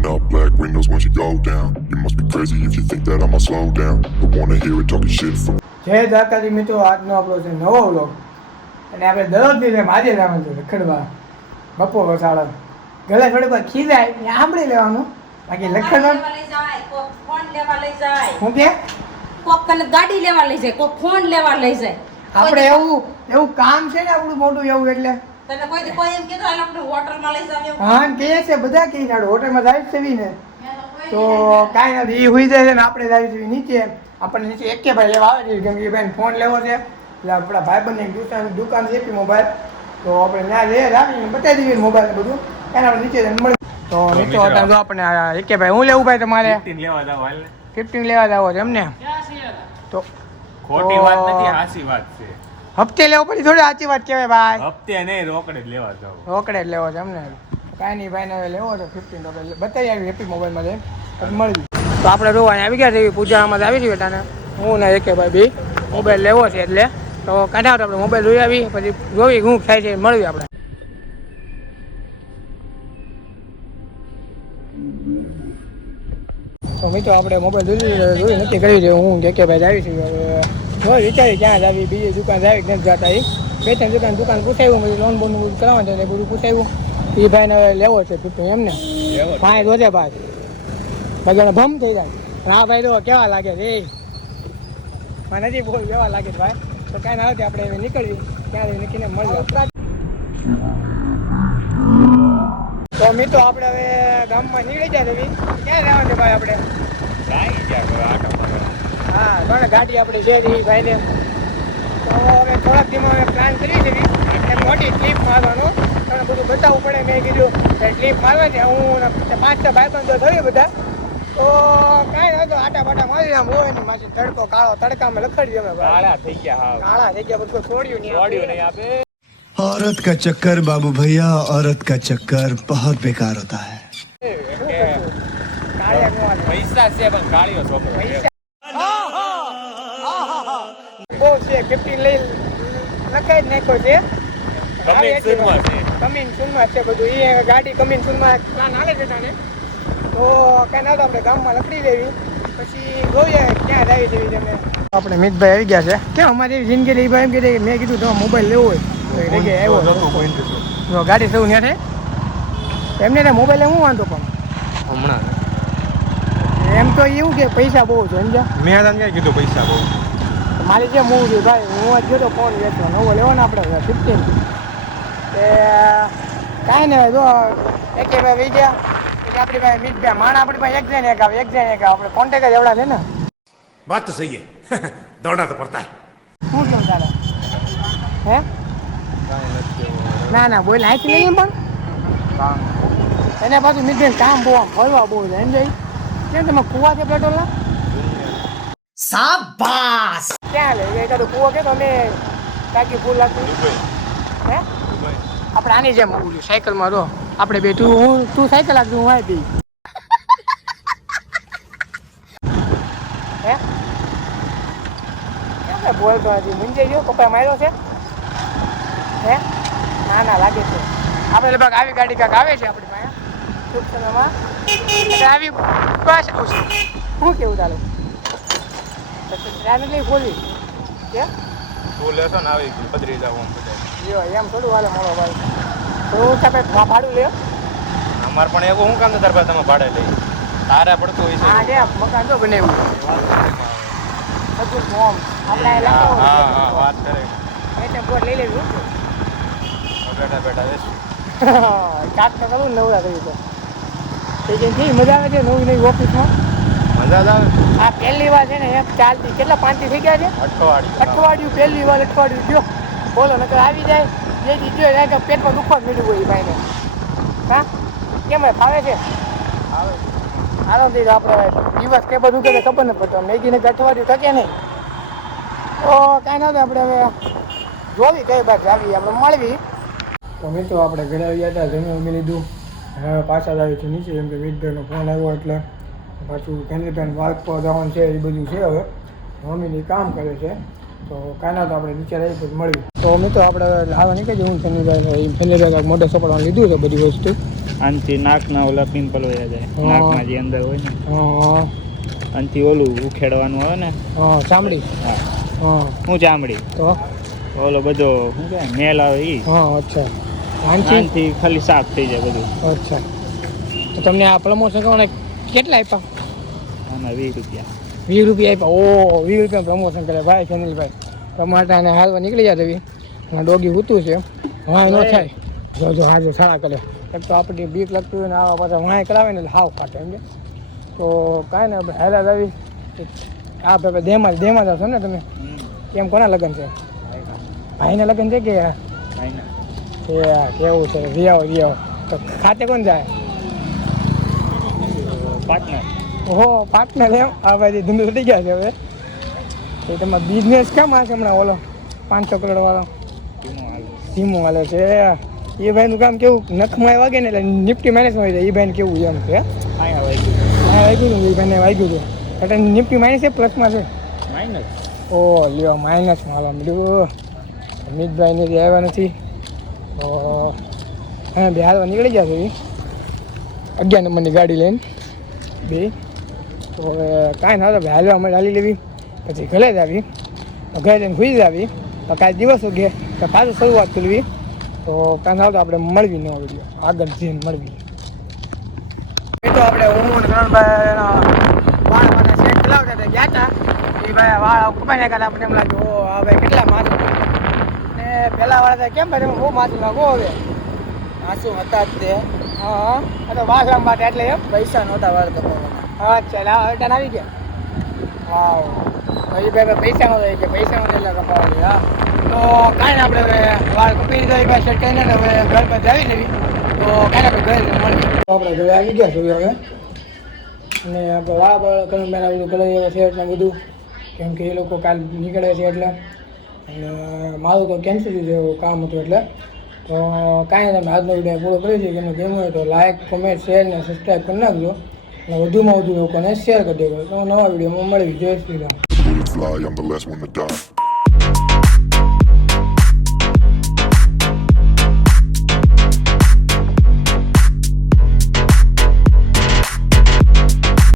Pulling up black windows once you go down. You must be crazy if you think that I'ma slow down. Don't wanna hear it talking shit from. જય દ્વારકાજી મિત્રો, આજનો આપણો છે નવો vlog. અને આપણે દરરોજ દિવસે આજે જવાનું છે રખડવા બપોર વસાડો ગળે થોડીક વાર ખીજાય ને સાંભળી લેવાનું. બાકી લખડવા ફોન લેવા લઈ જાય, હું કે કોક કને ગાડી લેવા લઈ જાય, કોક ફોન લેવા લઈ જાય. આપણે એવું કામ છે ને આપણું મોટું એવું એટલે તને કોઈ એમ કીધું હાલ આપણે હોટલમાં લઈ જાવ એવું? હા કહે છે બધા કહે છે હોટલમાં જાય છે ને તો કાંઈ નથી, એ હોઈ જાય છે ને આપણે જાય છે નીચે. આપણને નીચે એકે ભાઈ લેવા આવે છે કેમ કે ભાઈ ફોન લેવો છે એટલે આપણા ભાઈબંધની દુકાન છે એપી મોબાઈલ, તો આપણે ત્યાં જઈએ રાખીને બતાવી દઈએ મોબાઈલ બધું એને આપણે નીચે મળી. તો મિત્રો અત્યારે જો આપણે એકે ભાઈ હું લેવું ભાઈ તમારે 15 લેવા જાવ હાલ ને. 15 લેવા જાવ છે એમને? તો ખોટી વાત નથી, સાચી વાત છે. હપ્તે લેવો પડી થોડી સાચી વાત કહેવાય ભાઈ. હપ્તે નહીં, રોકડે જ લેવા જાવ. રોકડે જ લેવો છે એમને? કાંઈ નહીં ભાઈને હવે લેવો છે 15 તો બતાવી આવી હેપી મોબાઈલમાં જઈને પછી મળી. તો આપણે જો અહીંયા આવી ગયા છે પૂજામાં આવી છીએ બેટાને હું ને એકે ભાઈ બી મોબાઈલ લેવો છે એટલે તો કાઢા આપણે મોબાઈલ જોઈ આવી પછી જોઈ શું થાય છે મળવી આપણે. તો મિત્રો આપણે મોબાઈલ જોઈ નક્કી કર્યું છે હું કે ભાઈ આવી છું હવે જોઈ વિચારી ક્યાં જ આવી બીજી દુકાન આવી નથી જતા. એ બે ત્રણ દુકાન પૂછાયું પછી લોન બોન બધું કરવાનું છે બધું પૂછાયું. એ ભાઈને હવે લેવો છે 15 એમને ભાઈ રોજે ભાઈ બાકી ભમ થઈ જાય. હા ભાઈ તો કેવા લાગે છે મને નથી બોલ કેવા લાગે છે ભાઈ. તો કાંઈ ના નથી આપણે નીકળવી ક્યારે નીકળીને મળીએ. તો મિત્રો આપણે હવે ગામમાં નીકળી જાય છે ક્યાં રહેવાનું છે ભાઈ આપણે? હા પણ ગાડી આપણે છે ભાઈને તો હવે થોડાક દીમાં પ્લાન કરીએ છીએ એમ મોટી ટ્રીપ મારવાનો તમને બધું બતાવવું પડે. મેં કીધું ટ્રીપ મારવા છે હું 5-6 ભાઈબંધો થયું બધા તો કાંઈ નતો આટા બાટા મારી આમ હોય ને માછી તડકો કાળો તડકામાં લખડી અમે કાળા થઈ ગયા બધું છોડ્યું નહીં આપે. औरत का चक्कर बाबू भैया, औरत का चक्कर बहुत बेकार होता है. પૈસા છે પણ કાળીઓ છોકરો છે. બહુ છે 15 લઈ લખાઈ જ નાખ્યો છે. કમિંગ સૂનમાં છે. કમિંગ સૂનમાં છે બધું. એ ગાડી કમિંગ સૂનમાં પ્લાન હાલે છે તાને તો કાંઈ ના તો આપણે ગામમાં લકડી લેવી પછી જોઈએ ક્યાં આવી જેવી તમે. આપણે મિતભાઈ આવી ગયા છે કેમ અમારી જિંદગી રહી ભાઈ એમ કે મેં કીધું તમે મોબાઈલ લેવો હોય તો એ આવ્યો ગાડી સૌ ત્યાં થાય એમને ત્યાં મોબાઈલ હું વાંધો પણ હમણાં એમ તો એવું કે પૈસા બહુ છે સમજ્યા. મેં તમને કીધું પૈસા બહુ. મારી જે મૂવ છે ભાઈ હું જ ગયો તો ફોન વેચવા નવો લેવો ને આપણે 15 એ કાંઈ ને જો એકે ભાઈ વહી ગયા આપણી ભાઈ મિતભાઈ માણ આપણી ભાઈ એક જાય ને એક આવે આપણે કોન્ટેક્ટ જ એવડા છે ને. बात तो सही है दौड़ना तो पड़ता है. શું કેવું તારે હે? ના બોલ આઈથી લઈએ પણ એને પાછું મિતભાઈ કામ બહુ આમ ફરવા બહુ છે એમ જાય કેમ તમે કુવા છે પેટ્રોલના? શાબાશ ક્યાં લે એકાદો કુવો કે તમે ટાંકી ફૂલ લાગતું હે? આપણે આની જેમ સાયકલમાં રહો આપણે બે તું સાયકલ લાગતું હું આવી હે કેમ બોલતો નથી મુંજાઈ ગયો પપ્પા માર્યો છે હે? ના લાગે છે આપણે લગભગ આવી ગાડી કાંક આવે છે આપણી પાસે ટૂંક સમયમાં એટલે આવી બસ આવશે. શું કેવું ચાલો ત્યાં નથી ખોલવી કે તું લેશો ને આવી પધરી જાવ લ્યો એમ થોડું હાલે મોડો ભાઈ તો તમે ભાડું લ્યો. અમારે પણ એવું શું કામ તાર તમે ભાડે લઈ તારે પડતું હોય છે. હા જે મકાન તો બનાવ્યું બધું ફોર્મ આપણે હા વાત કરે એટલે બોર્ડ લઈ લેવું બેઠા બેસું કાક તો કરું નવરા થયું તો કેવી મજા આવે છે નવી ઓફિસમાં મજા જ આવે. આ પહેલી વાર છે ને એમ ચાલતી કેટલા 5 થઈ ગયા છે અઠવાડિયું પહેલી વાર અઠવાડિયું ગયો બોલો નકર આવી જાય જે દીધો કે પેટમાં દુખવા જ મળ્યું હોય ભાઈને. હા કેમ ફાવે છે હાલો થઈ આપણે દિવસ કે બધું કે ખબર નથી પડતો મેગીને અઠવાડિયું થકે નહીં તો કાંઈ નતું આપણે હવે જોવી કઈ બાજુ આવી આપણે મળવી. તો મિત્રો આપણે ઘરે આવ્યા હતા જમી ઉમી લીધું હવે પાછા જ આવી છે નીચે એમ કે મિતભાઈનો ફોન આવ્યો એટલે પાછું કેન્દ્રભાઈ વાલ્ક પર જવાનું છે એ બધું છે હવે મમ્મીની કામ કરે છે તો કાંઈ ના તો આપણે નીચે રહી પછી મળ્યું. તો મિત્રો આપણે હાલવા નીકળી જવું ફેમિલીભાઈ મોઢે સપાડવાનું લીધું છે બધી વસ્તુ આનથી નાકના ઓલા પિમ્પલ વયા જાય હા. નાકના જે અંદર હોય ને હા આનથી ઓલું ઉખેડવાનું આવે ને હા ચામડી હા હા હું ચામડી તો ઓલો બધો શું કહેવાય મેલ આવે એ હા અચ્છા આનથી આનથી ખાલી સાફ થઈ જાય બધું અચ્છા તો તમને આ પ્રમોશન કરવાના કેટલા આપ્યા આમાં 20 રૂપિયા 20 રૂપિયા આપ્યા ઓ 20 રૂપિયા પ્રમોશન કરે ભાઈ સુનિલભાઈ ટમાટાને હાલવા નીકળી જાય રવિ અને ડોગી હૂતું છે વાય ન થાય જો હાજર સારા કરે એક તો આપણી બીક લાગતું હોય ને આવા પાછા વાય કરાવે ને એટલે હાવ કાઢે સમજે તો કાંઈ ને આપણે હેરા રવિ આ ભાઈ દેમાં જશો ને તમે કેમ કોના લગ્ન છે ભાઈના લગ્ન છે કે ભાઈને કેવું છે રિયાવો તો ખાતે કોણ જાય પાર્ટનર ઓહો પાર્ટનર એમ આ ભાઈ ધંધો થઈ ગયા છે હવે તો તમારો બિઝનેસ કેમ આ છે હમણાં ઓલો 500 કરોડ વાળો ધીમો હાલે છે એ ભાઈનું કામ કેવું નખમાં વાગે ને એટલે નિફ્ટી માઇનસમાં હોય જાય એ ભાઈને કેવું એમ છે અહીંયા વાગ્યું હા વાગ્યું ને એ ભાઈને વાગ્યું હતું એટલે નિફ્ટી માઇનસ છે પ્લસમાં છે માઇનસ ઓ લ્યો માઇનસમાં હાલવા મળ્યું અમિતભાઈને જે આવ્યા નથી તો હા બે હાલવા નીકળી ગયા છે એ 11 નંબરની ગાડી લઈને બે તો હવે કાંઈ ના તો હાલવા માટે હાલી લેવી પછી ઘરે જ આવી તો ઘરે જઈને સુઈ જ આવી તો કાંઈ દિવસ ઉગે તો પાછું શરૂઆત કરવી તો કાંઈ ના તો આપણે મળવી નવો વિડીયો આગળ જઈને મળવી તો આપણે હું કરણભાઈ વાળ માટે સેટ ચલાવતા હતા ગયા હતા એ ભાઈ વાળ કપાઈ નાખ્યા આપણે એમ લાગ્યું ઓ આ ભાઈ કેટલા માથું ને પહેલાં વાળા કેમ ભાઈ તમે બહુ માથું નાખો હવે માથું હતા જ તે હા તો વાસણ માટે એટલે એમ પૈસા નહોતા વાળ કપાવવાના અચ્છા એટલે આવી ગયા વાવ હજી ભાઈ પૈસા નહોતા કે પૈસા નહોતા એટલે કપાવવાની હા તો કાંઈ ને આપણે હવે વાળ કપી દીધા ભાઈ સેટ કરીને હવે ઘર પર જાવી લેવી તો કાંઈ આપણે ઘરે મળી આપણે ઘરે આવી ગયા છીએ હવે અને આપણે વાળ કરવું મેં બધું કલર એવા છે એટલે બધું કેમ કે એ લોકો કાલ નીકળે છે એટલે અને મારું તો કેન્સલ થઈ ગયું કામ હતું એટલે તો કાંઈ તમે આજનો વિડીયો પૂરો કરી દઈએ કે ગેમ હોય તો લાઇક કોમેન્ટ શેર અને સબસ્ક્રાઈબ કરી નાખજો અને વધુમાં વધુ લોકોને શેર કરી દેજો તો નવા વિડીયોમાં મળવી જય Shri Ram. Fly, I'm the last one to die.